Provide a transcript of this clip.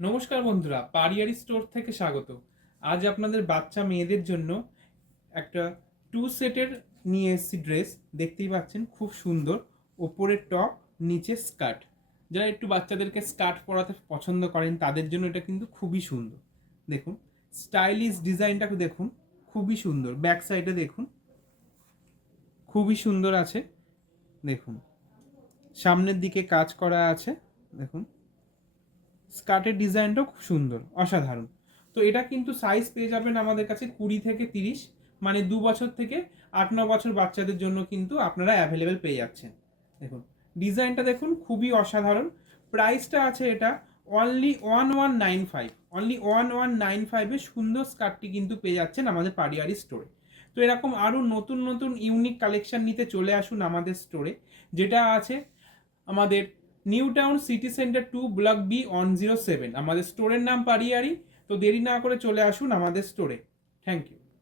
নমস্কার বন্ধুরা, পারিয়ারি স্টোর থেকে স্বাগত। আজ আপনাদের বাচ্চা মেয়েদের জন্য একটা টু সেটের নিয়ে এসেছি ড্রেস। দেখতেই পাচ্ছেন খুব সুন্দর, ওপরে টপ, নিচে স্কার্ট। যারা একটু বাচ্চাদেরকে স্কার্ট পরাতে পছন্দ করেন তাদের জন্য এটা কিন্তু খুবই সুন্দর। দেখুন স্টাইলিশ ডিজাইনটা দেখুন, খুবই সুন্দর। ব্যাক সাইডে দেখুন খুবই সুন্দর আছে। দেখুন সামনের দিকে কাজ করা আছে। দেখুন স্কার্টের ডিজাইনটাও খুব সুন্দর, অসাধারণ। তো এটা কিন্তু সাইজ পেয়ে যাবেন আমাদের কাছে 20 থেকে 30, মানে 2 বছর থেকে 8-9 বছর বাচ্চাদের জন্য কিন্তু আপনারা অ্যাভেলেবেল পেয়ে যাচ্ছেন। দেখুন ডিজাইনটা দেখুন, খুবই অসাধারণ। প্রাইসটা আছে এটা অনলি 1195, অনলি 1195-এ সুন্দর স্কার্টটি কিন্তু পেয়ে যাচ্ছেন আমাদের পারিয়ারি স্টোরে। তো এরকম আরও নতুন নতুন ইউনিক কালেকশন নিতে চলে আসুন আমাদের স্টোরে, যেটা আছে আমাদের New Town City Centre 2 block B 107। আমাদের স্টোরের নাম পারিয়ারি। তো দেরি না করে চলে আসুন আমাদের স্টোরে। Thank you.